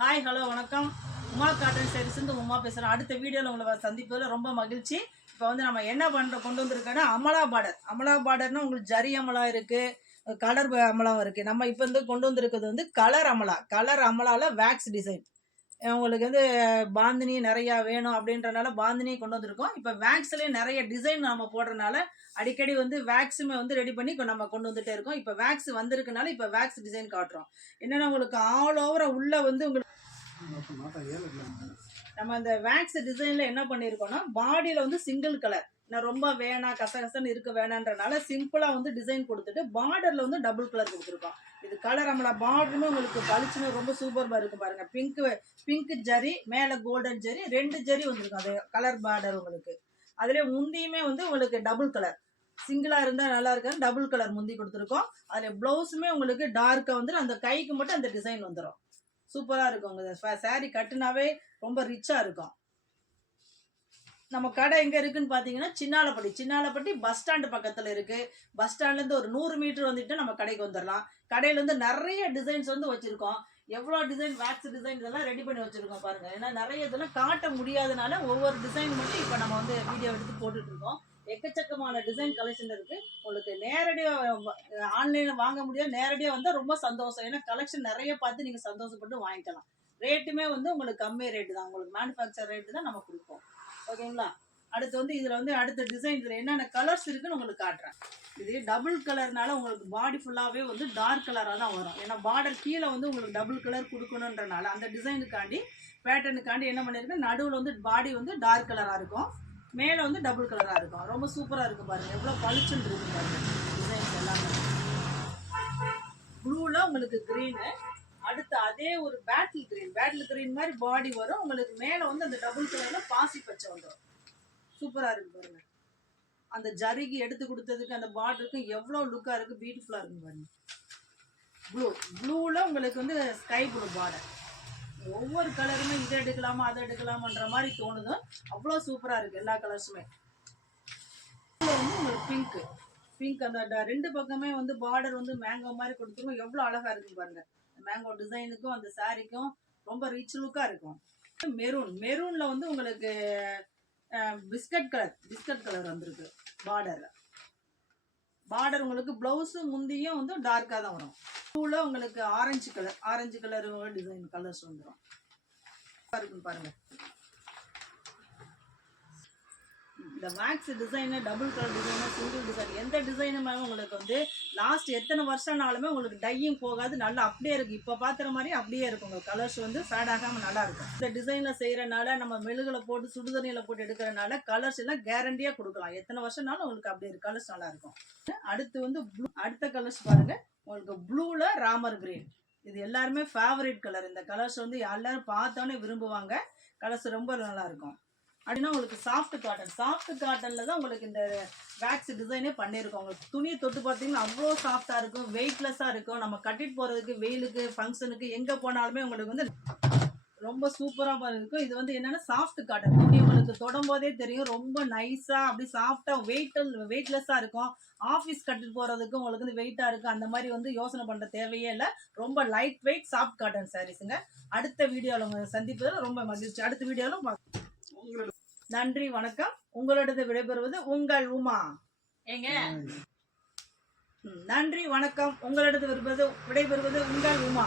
Hi hello வணக்கம். Uma cotton saris Uma பேசுகிறேன். அடுத்த வீடியோவில் உங்களை சந்திப்பதில் ரொம்ப மகிழ்ச்சி. இப்போ வந்து நம்ம என்ன கொண்டு வந்திருக்கோன்னா அமலா பார்டர்னா உங்களுக்கு ஜரி அமலா இருக்குது, கலர் அமலாவும் இருக்குது. நம்ம இப்போ வந்து கொண்டு வந்திருக்கிறது வந்து கலர் அமலாவில் வேக்ஸ் டிசைன். உங்களுக்கு வந்து பாந்தினி நிறையா வேணும் அப்படின்றனால பாந்தினி கொண்டு வந்திருக்கோம். இப்போ வேக்ஸ்லேயே நிறைய டிசைன் நம்ம போடுறதுனால அடிக்கடி வந்து வேக்ஸுமே வந்து ரெடி பண்ணி நம்ம கொண்டு வந்துட்டே இருக்கோம். இப்போ வேக்ஸ் வந்திருக்கனால இப்போ வேக்ஸ் டிசைன் காட்டுறோம். என்னென்னா உங்களுக்கு ஆல் ஓவராக உள்ள வந்து உங்களுக்கு நம்ம அந்த வேக்ஸ் டிசைனில் என்ன பண்ணியிருக்கோம்னா பாடியில் வந்து சிங்கிள் கலர் நான் ரொம்ப வேணாம் கசகசன்னு இருக்க வேணான்றனால சிம்பிளாக வந்து டிசைன் கொடுத்துட்டு பார்டரில் வந்து டபுள் கலர் கொடுத்துருக்கோம். இது கலர் நம்மள பார்டருமே உங்களுக்கு பளிச்சுன்னு ரொம்ப சூப்பராக இருக்கும் பாருங்கள். பிங்க் ஜரி மேலே கோல்டன் ஜரி 2 ஜரி வந்துருக்கும் அது கலர் பார்டர் உங்களுக்கு. அதுலேயே முந்தியுமே வந்து உங்களுக்கு டபுள் கலர் சிங்கிளாக இருந்தால் நல்லா இருக்காது, டபுள் கலர் முந்தி கொடுத்துருக்கோம். அதில் ப்ளவுஸுமே உங்களுக்கு டார்க்காக வந்துடும், அந்த கைக்கு மட்டும் அந்த டிசைன் வந்துடும். சூப்பராக இருக்கும். உங்கள் சாரீ கட்டுனாவே ரொம்ப ரிச்சாக இருக்கும். நம்ம கடை எங்கே இருக்குன்னு பார்த்தீங்கன்னா சின்னாலப்பட்டி பஸ் ஸ்டாண்டு பக்கத்தில் இருக்குது. பஸ் ஸ்டாண்ட்லேருந்து ஒரு 100 மீட்டர் வந்துட்டு நம்ம கடைக்கு வந்துடலாம். கடையில் வந்து நிறைய டிசைன்ஸ் வந்து வச்சுருக்கோம். எவ்வளோ டிசைன் வேக்ஸ் டிசைன் இதெல்லாம் ரெடி பண்ணி வச்சுருக்கோம் பாருங்கள். ஏன்னா நிறைய இதெல்லாம் காட்ட முடியாதனால ஒவ்வொரு டிசைன் மட்டும் இப்போ நம்ம வந்து வீடியோ எடுத்து போட்டுட்ருக்கோம். எக்கச்சக்கமான டிசைன் கலெக்ஷன் இருக்குது. உங்களுக்கு நேரடியாக ஆன்லைனில் வாங்க முடியாது, நேரடியாக வந்தால் ரொம்ப சந்தோஷம். ஏன்னா கலெக்ஷன் நிறைய பார்த்து நீங்கள் சந்தோஷப்பட்டு வாங்கிக்கலாம். ரேட்டுமே வந்து உங்களுக்கு கம்மி ரேட்டு தான், உங்களுக்கு மேனுஃபேக்சர் ரேட்டு தான் நம்ம கொடுப்போம். ஓகேங்களா? அடுத்து வந்து இதில் வந்து அடுத்த டிசைன் இதில் என்னென்ன கலர்ஸ் இருக்குன்னு உங்களுக்கு காட்டுறேன். இது டபுள் கலர்னால உங்களுக்கு பாடி ஃபுல்லாகவே வந்து டார்க் கலராக தான் வரும். ஏன்னா பார்டர் கீழே வந்து உங்களுக்கு டபுள் கலர் கொடுக்கணுன்றனால அந்த டிசைனுக்காண்டி பேட்டர்னுக்காண்டி என்ன பண்ணியிருக்கேன், நடுவில் வந்து பாடி வந்து டார்க் கலராக இருக்கும், மேலே வந்து டபுள் கலராக இருக்கும். ரொம்ப சூப்பராக இருக்கும் பாருங்கள், எவ்வளோ பளிச்சுன்னு இருக்கு பாருங்கள் டிசைன்ஸ் எல்லாமே. ப்ளூவில் உங்களுக்கு க்ரீனு, அடுத்து அதே ஒரு பேட்டில் கிரீன் மாதிரி பாடி வரும் உங்களுக்கு. மேலே வந்து அந்த டபுள் கலரில் பாசி பச்சை வந்துடும். சூப்பராக இருக்குது பாருங்கள். அந்த ஜரிகி எடுத்து கொடுத்ததுக்கு அந்த பார்டருக்கும் எவ்வளோ லுக்காக இருக்குது, பியூட்டிஃபுல்லாக இருக்கும் பாருங்கள். ப்ளூவில் உங்களுக்கு வந்து ஸ்கை ப்ளூ பார்டர். ஒவ்வொரு கலருமே இதை எடுக்கலாமா அதை எடுக்கலாமான்ற மாதிரி தோணுது. அவ்வளோ சூப்பராக இருக்குது எல்லா கலர்ஸுமே. வந்து உங்களுக்கு பிங்க் அந்த 2 பக்கமே வந்து பார்டர் வந்து மேங்கோ மாதிரி கொடுத்துருக்கோம். எவ்வளோ அழகாக இருக்குது பாருங்கள். மேங்கோ டிசைனுக்கும் அந்த சாரிக்கும் ரொம்ப ரிச் லுக்காக இருக்கும். மெரூனில் வந்து உங்களுக்கு பிஸ்கட் கலர் வந்திருக்கு. பார்டர் உங்களுக்கு ப்ளவுஸு முந்தியும் வந்து டார்க்காக தான் வரும். பூவில் உங்களுக்கு ஆரஞ்சு கலர் டிசைன் கலர்ஸ் வந்துடும். இருக்குன்னு பாருங்கள். இந்த max design double colour design single design எந்த டிசைனுமே உங்களுக்கு வந்து லாஸ்ட் எத்தனை வருஷம்னாலுமே உங்களுக்கு டையும் போகாது, நல்லா அப்படியே இருக்குது. இப்போ பார்க்குற மாதிரி அப்படியே இருக்கும். உங்கள் கலர்ஸ் வந்து ஃபேட் ஆகாமல் நல்லாயிருக்கும். இந்த டிசைனில் செய்கிறனால நம்ம மெழுகில் போட்டு சுடுதண்ணியில் போட்டு எடுக்கிறனால கலர்ஸ் எல்லாம் கேரண்டியாக கொடுக்கலாம். எத்தனை வருஷம்னாலும் உங்களுக்கு அப்படியே இருக்கு, கலர்ஸ் நல்லாயிருக்கும். அடுத்து வந்து அடுத்த கலர்ஸ் பாருங்கள். உங்களுக்கு ப்ளூவில் ராமர் கிரீன், இது எல்லாருமே ஃபேவரட் கலர். இந்த கலர்ஸ் வந்து எல்லாரும் பார்த்தோன்னே விரும்புவாங்க. கலர்ஸ் ரொம்ப நல்லாயிருக்கும். அப்படின்னா உங்களுக்கு சாஃப்ட் காட்டனில் தான் உங்களுக்கு இந்த வேக்ஸ் டிசைனே பண்ணியிருக்கோம். உங்களுக்கு துணியை தொட்டு பார்த்தீங்கன்னா அவ்வளோ சாஃப்டாக இருக்கும், வெயிட்லெஸ்ஸாக இருக்கும். நம்ம கட்டிட்டு போகிறதுக்கு வெயிலுக்கு ஃபங்க்ஷனுக்கு எங்கே போனாலுமே உங்களுக்கு வந்து ரொம்ப சூப்பராக இருக்கும். இது வந்து என்னென்னா சாஃப்ட் காட்டன் துணி, உங்களுக்கு தொடும் போதே தெரியும் ரொம்ப நைஸாக அப்படி சாஃப்டாக வெயிட்லெஸ்ஸாக இருக்கும். ஆஃபீஸ் கட்டிட்டு போகிறதுக்கு உங்களுக்கு வந்து வெயிட்டாக இருக்குது அந்த மாதிரி வந்து யோசனை பண்ணுற தேவையே இல்லை. ரொம்ப லைட் வெயிட் சாஃப்ட் காட்டன் சாரீஸுங்க. அடுத்த வீடியோவில் உங்களை சந்திப்பதில் ரொம்ப மகிழ்ச்சி. அடுத்த வீடியோவில் நன்றி, வணக்கம். உங்களோடது விடைபெறுவது உங்கள் உமா. ஏங்க நன்றி, வணக்கம். உங்களோடது விடைபெறுவது உங்கள் உமா.